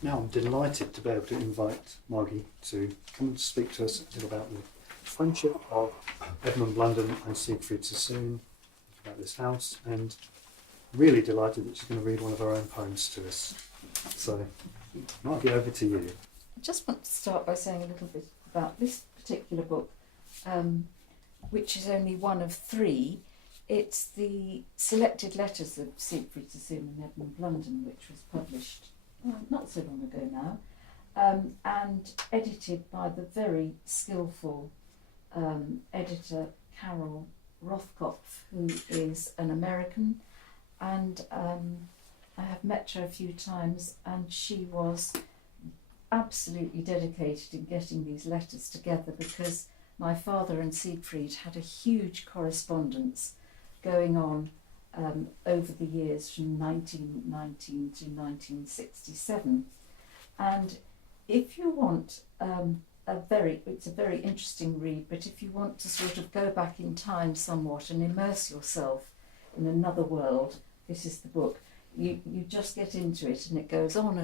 Now I'm delighted to be able to invite Margi to come and speak to us a little about the friendship of Edmund Blunden and Seigfried Sassoon, about this house, and really delighted that she's going to read one of her own poems to us. So, Margi, over to you. I just want to start by saying a little bit about this particular book, which is only one of three. It's the selected letters of Seigfried Sassoon and Edmund Blunden, which was published not so long ago now, and edited by the very skillful editor Carol Rothkopf, who is an American, and I have met her a few times, and she was absolutely dedicated in getting these letters together, because my father and Seigfried had a huge correspondence going on over the years from 1919 to 1967. And if you want it's a very interesting read, but if you want to sort of go back in time somewhat and immerse yourself in another world, this is the book. You just get into it, and it goes on,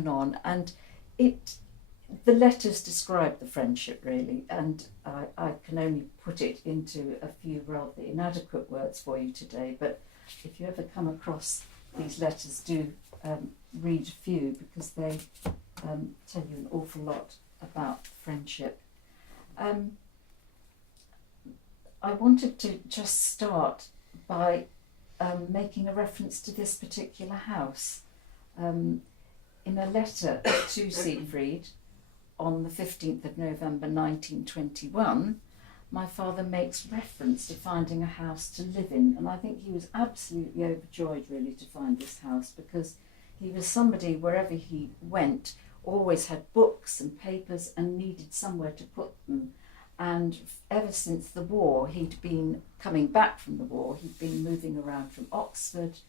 and the letters describe the friendship really, and I can only put it into a few rather inadequate words for you today, but if you ever come across these letters, do read a few, because they tell you an awful lot about friendship. I wanted to just start by making a reference to this particular house. In a letter to Seigfried on the 15th of November 1921, my father makes reference to finding a house to live in, and I think he was absolutely overjoyed really to find this house, because he was somebody, wherever he went, always had books and papers and needed somewhere to put them. And ever since the war, he'd been coming back from the war, he'd been moving around from Oxford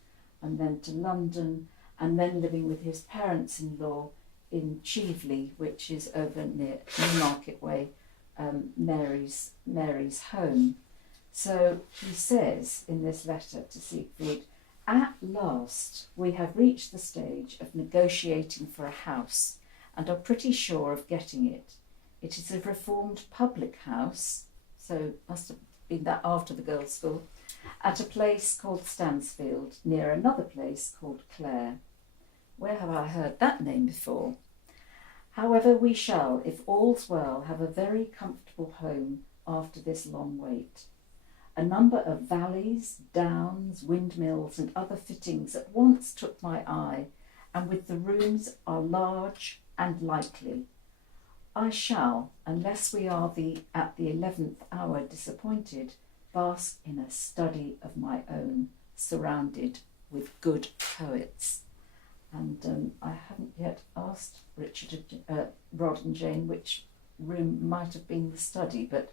and then to London, and then living with his parents-in-law in Chieveley, which is over near Newmarket Way, Mary's home. So he says in this letter to Seigfried, "At last we have reached the stage of negotiating for a house, and are pretty sure of getting it. It is a reformed public house," so must have been that after the girls' school, "at a place called Stansfield, near another place called Clare." Where have I heard that name before? "However, we shall, if all's well, have a very comfortable home after this long wait. A number of valleys, downs, windmills, and other fittings at once took my eye, and with the rooms are large and likely. I shall, unless we are at the 11th hour disappointed, bask in a study of my own, surrounded with good poets." And I haven't yet asked Rod and Jane which room might have been the study, but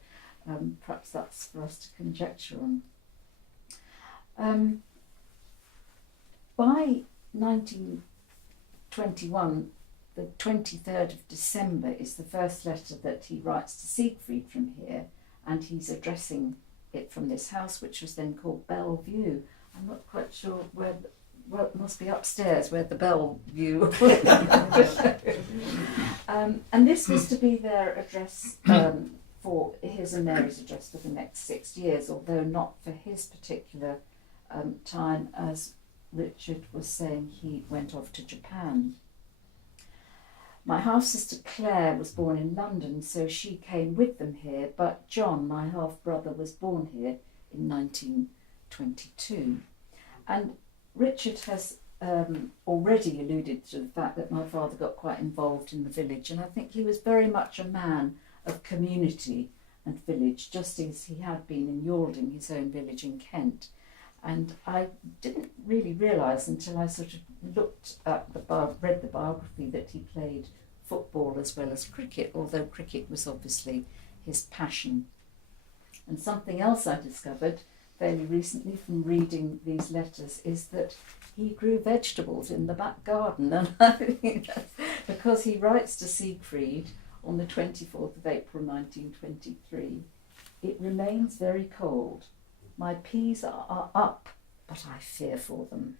perhaps that's for us to conjecture on. By 1921, the 23rd of December is the first letter that he writes to Seigfried from here, and he's addressing it from this house, which was then called Bellevue. I'm not quite sure where. Well, it must be upstairs where the Bellevue. And this was to be their address for his and Mary's address for the next 6 years, although not for his particular time, as Richard was saying, he went off to Japan. My half-sister Claire was born in London, so she came with them here, but John, my half-brother, was born here in 1922. And Richard has already alluded to the fact that my father got quite involved in the village, and I think he was very much a man of community and village, just as he had been in Yalding, his own village in Kent. And I didn't really realise until I sort of looked at read the biography, that he played football as well as cricket, although cricket was obviously his passion. And something else I discovered fairly recently from reading these letters is that he grew vegetables in the back garden, and I think that's because he writes to Seigfried on the 24th of April 1923, "It remains very cold. My peas are up but I fear for them.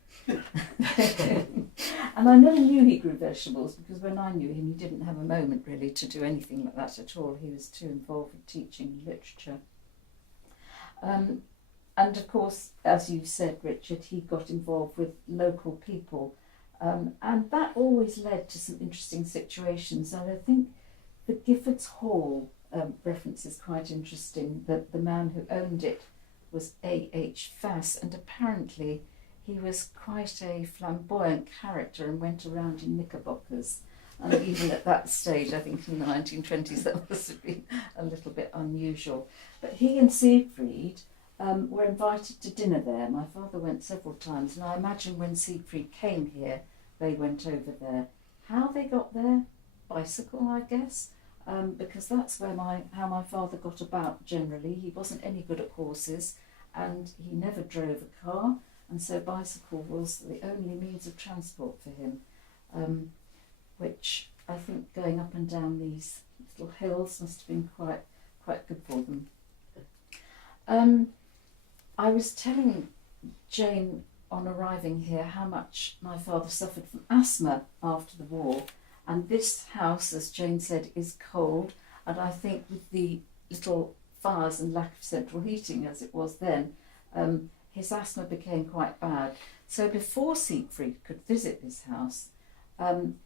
And I never knew he grew vegetables, because when I knew him, he didn't have a moment really to do anything like that at all. He was too involved with teaching and literature. And of course, as you said, Richard, he got involved with local people. And that always led to some interesting situations. And I think the Giffords Hall reference is quite interesting, that the man who owned it was A.H. Fass, and apparently he was quite a flamboyant character and went around in knickerbockers. And even at that stage, I think in the 1920s, that must have been a little bit unusual. But he and Seigfried were invited to dinner there. My father went several times, and I imagine when Seigfried came here, they went over there. How they got there? Bicycle, I guess, because that's where how my father got about generally. He wasn't any good at horses, and he never drove a car, and so bicycle was the only means of transport for him, which I think going up and down these little hills must have been quite good for them. I was telling Jane on arriving here how much my father suffered from asthma after the war, and this house, as Jane said, is cold, and I think with the little fires and lack of central heating as it was then, his asthma became quite bad. So before Seigfried could visit this house,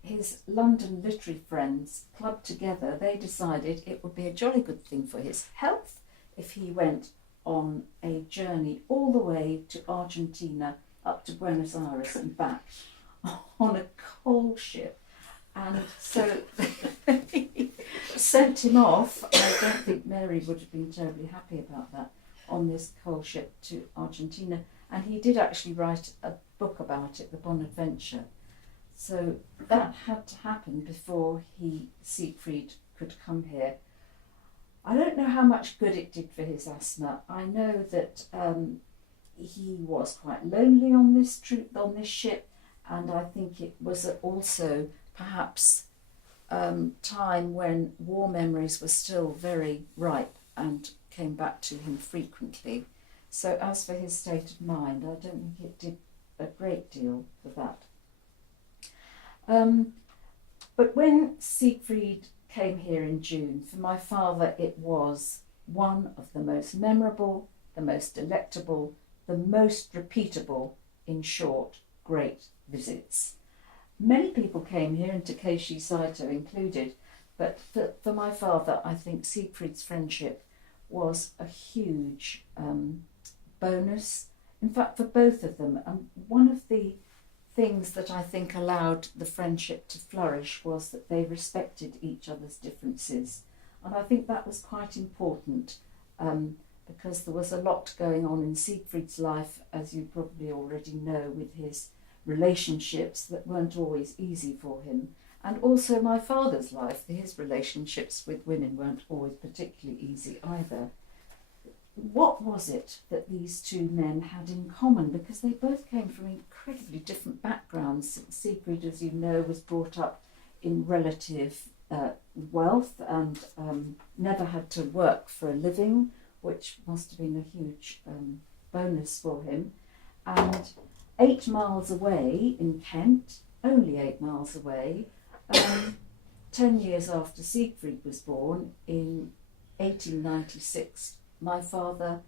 his London literary friends clubbed together. They decided it would be a jolly good thing for his health if he went on a journey all the way to Argentina, up to Buenos Aires and back on a coal ship. And so they sent him off. I don't think Mary would have been terribly happy about that, on this coal ship to Argentina. And he did actually write a book about it, The Bonadventure. So that had to happen before Seigfried could come here. I don't know how much good it did for his asthma. I know that he was quite lonely on this ship, and I think it was also perhaps time when war memories were still very ripe and came back to him frequently. So as for his state of mind, I don't think it did a great deal for that. But when Seigfried came here in June, for my father it was one of the most memorable, the most delectable, the most repeatable, in short, great visits. Many people came here, and Takeshi Saito included, but for my father, I think Siegfried's friendship was a huge bonus, in fact, for both of them. And one of the things that I think allowed the friendship to flourish was that they respected each other's differences. And I think that was quite important, because there was a lot going on in Siegfried's life, as you probably already know, with his relationships that weren't always easy for him. And also my father's life, his relationships with women weren't always particularly easy either. What was it that these two men had in common? Because they both came from incredibly different backgrounds. Siegfried, as you know, was brought up in relative wealth and never had to work for a living, which must have been a huge bonus for him. And 8 miles away in Kent, only 8 miles away, 10 years after Siegfried was born, in 1896, my father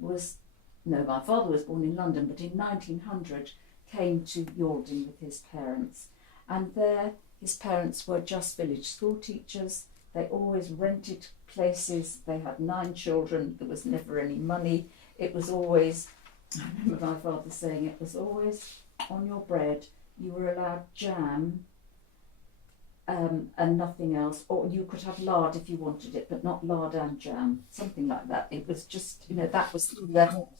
was born in London, but in 1900 came to Yalding with his parents. And there his parents were just village school teachers. They always rented places. They had 9 children. There was never any money. It was always, I remember my father saying, it was always on your bread. You were allowed jam and nothing else, or you could have lard if you wanted it, but not lard and jam, something like that. It was just, that was the level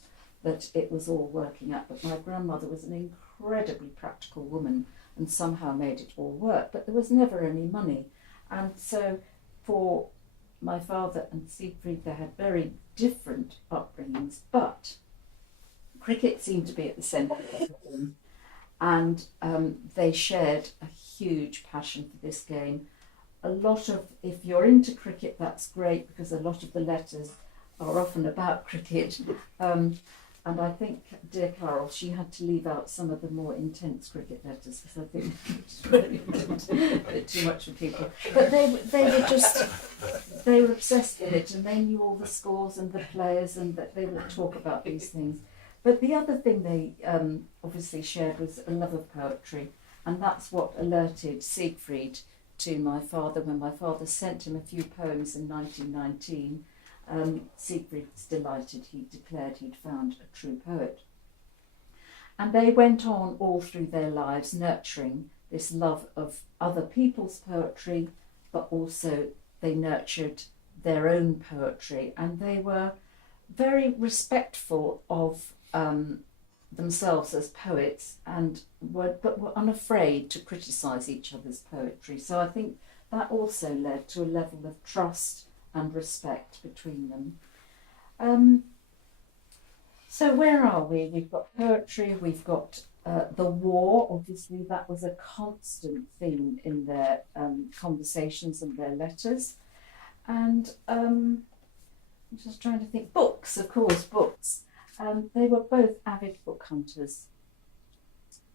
that it was all working at. But my grandmother was an incredibly practical woman and somehow made it all work, but there was never any money. And so for my father and Siegfried, they had very different upbringings, but cricket seemed to be at the centre of them, and they shared a huge passion for this game. A lot of, if you're into cricket, that's great, because a lot of the letters are often about cricket. and I think, dear Carol, she had to leave out some of the more intense cricket letters because I think it's really a bit too much for people. But they were obsessed with it, and they knew all the scores and the players, and that they would talk about these things. But the other thing they obviously shared was a love of poetry, and that's what alerted Seigfried to my father when my father sent him a few poems in 1919. Seigfried was delighted. He declared he'd found a true poet. And they went on all through their lives nurturing this love of other people's poetry, but also they nurtured their own poetry, and they were very respectful of themselves as poets, and were unafraid to criticise each other's poetry. So I think that also led to a level of trust and respect between them. So where are we? We've got poetry, we've got the war. Obviously that was a constant theme in their conversations and their letters. And I'm just trying to think, books, of course, books. They were both avid book hunters.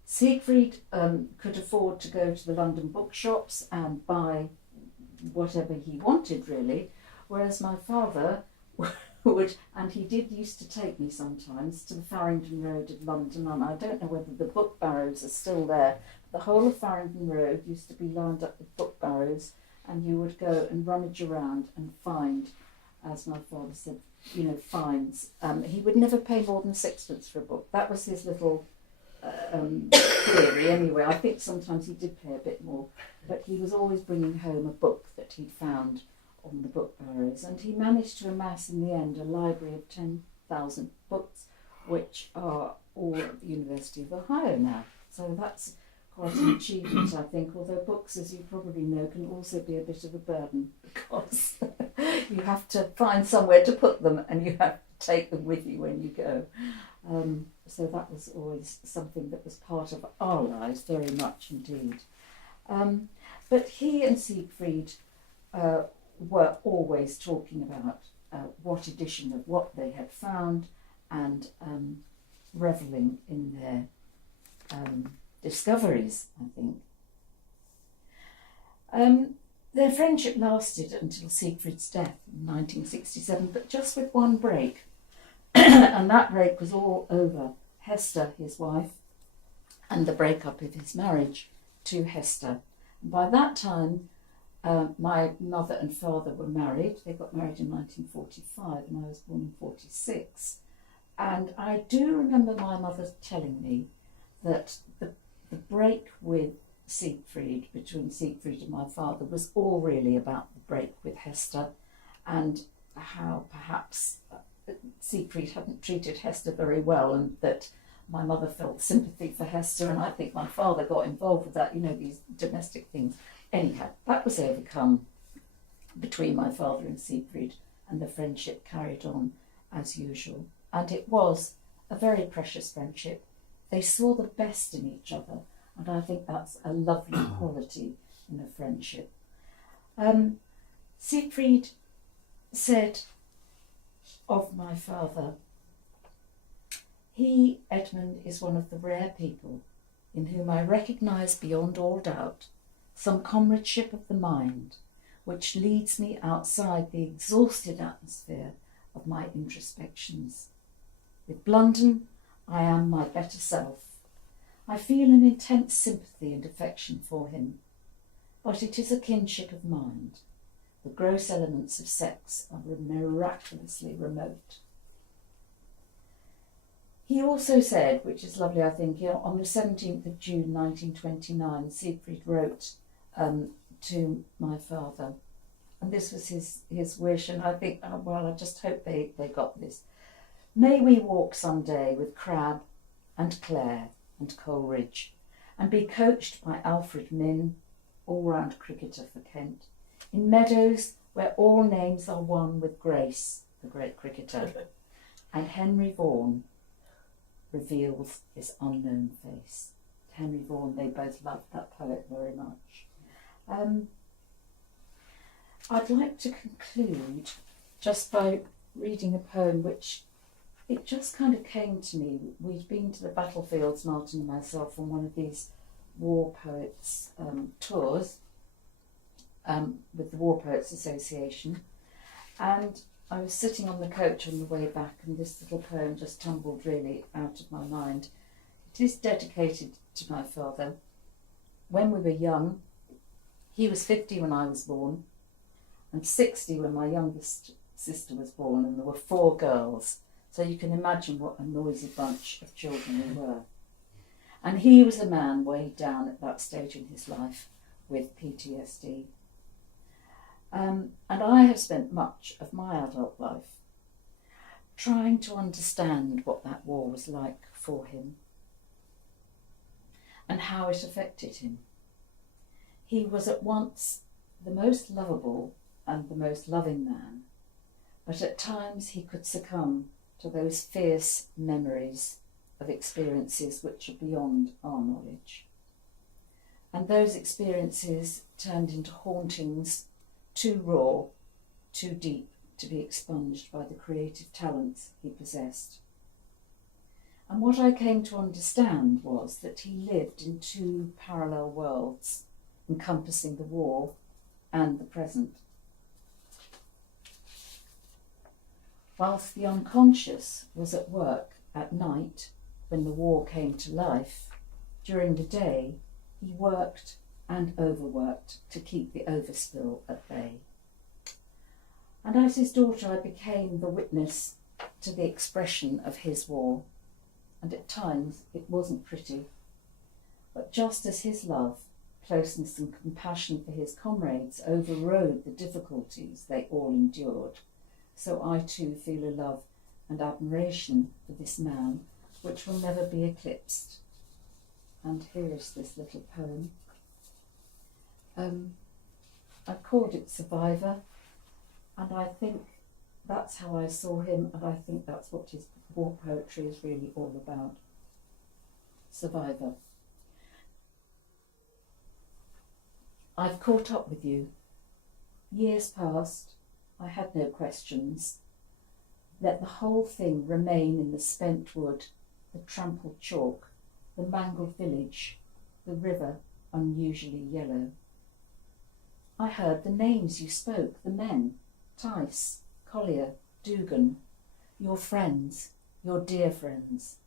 Seigfried could afford to go to the London bookshops and buy whatever he wanted, really, whereas my father would, and he did used to take me sometimes to the Farringdon Road of London, and I don't know whether the book barrows are still there. The whole of Farringdon Road used to be lined up with book barrows, and you would go and rummage around and find, as my father said, finds. He would never pay more than sixpence for a book. That was his little theory anyway. I think sometimes he did pay a bit more, but he was always bringing home a book that he'd found on the book barrows, and he managed to amass in the end a library of 10,000 books, which are all at the University of Ohio now. So that's quite an achievement, I think, although books, as you probably know, can also be a bit of a burden because you have to find somewhere to put them and you have to take them with you when you go. So that was always something that was part of our lives, very much indeed. But he and Seigfried were always talking about what edition of what they had found, and revelling in their discoveries, I think. Their friendship lasted until Seigfried's death in 1967, but just with one break. And that break was all over Hester, his wife, and the breakup of his marriage to Hester. And by that time, my mother and father were married. They got married in 1945 and I was born in 46. And I do remember my mother telling me that the break with Seigfried, between Seigfried and my father, was all really about the break with Hester, and how perhaps Seigfried hadn't treated Hester very well, and that my mother felt sympathy for Hester, and I think my father got involved with that, these domestic things. Anyhow, that was overcome between my father and Seigfried, and the friendship carried on as usual. And it was a very precious friendship. They saw the best in each other, and I think that's a lovely quality in a friendship. Seigfried said of my father, "He, Edmund, is one of the rare people in whom I recognise beyond all doubt some comradeship of the mind which leads me outside the exhausted atmosphere of my introspections. With Blunden, I am my better self. I feel an intense sympathy and affection for him, but it is a kinship of mind. The gross elements of sex are miraculously remote." He also said, which is lovely, I think, on the 17th of June 1929, Seigfried wrote to my father, and this was his wish, and I think, I just hope they got this. "May we walk some day with Crabbe and Clare and Coleridge, and be coached by Alfred Minn, all-round cricketer for Kent, in meadows where all names are one with Grace, the great cricketer, and Henry Vaughan reveals his unknown face." Henry Vaughan, they both loved that poet very much. I'd like to conclude just by reading a poem which it just kind of came to me. We'd been to the battlefields, Martin and myself, on one of these War Poets tours with the War Poets Association, and I was sitting on the coach on the way back, and this little poem just tumbled really out of my mind. It is dedicated to my father. When we were young, he was 50 when I was born, and 60 when my youngest sister was born, and there were 4 girls. So you can imagine what a noisy bunch of children we were. And he was a man weighed down at that stage in his life with PTSD. And I have spent much of my adult life trying to understand what that war was like for him and how it affected him. He was at once the most lovable and the most loving man, but at times he could succumb to those fierce memories of experiences which are beyond our knowledge. And those experiences turned into hauntings too raw, too deep to be expunged by the creative talents he possessed. And what I came to understand was that he lived in 2 parallel worlds, encompassing the war and the present. Whilst the unconscious was at work at night when the war came to life, during the day he worked and overworked to keep the overspill at bay. And as his daughter, I became the witness to the expression of his war, and at times it wasn't pretty. But just as his love, closeness and compassion for his comrades overrode the difficulties they all endured, so I too feel a love and admiration for this man which will never be eclipsed. And here is this little poem. I called it Survivor, and I think that's how I saw him, and I think that's what his war poetry is really all about. Survivor. I've caught up with you. Years passed, I had no questions. Let the whole thing remain in the spent wood, the trampled chalk, the mangled village, the river unusually yellow. I heard the names you spoke, the men, Tice, Collier, Dugan, your friends, your dear friends.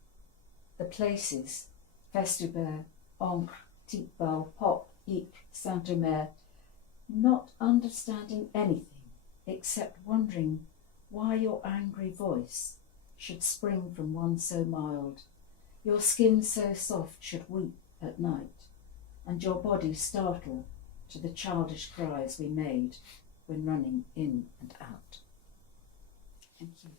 The places, Festubert, Ancre, Thiepval, Pop, Ypres, Saint-Omer, not understanding anything except wondering why your angry voice should spring from one so mild, your skin so soft should weep at night, and your body startle to the childish cries we made when running in and out. Thank you.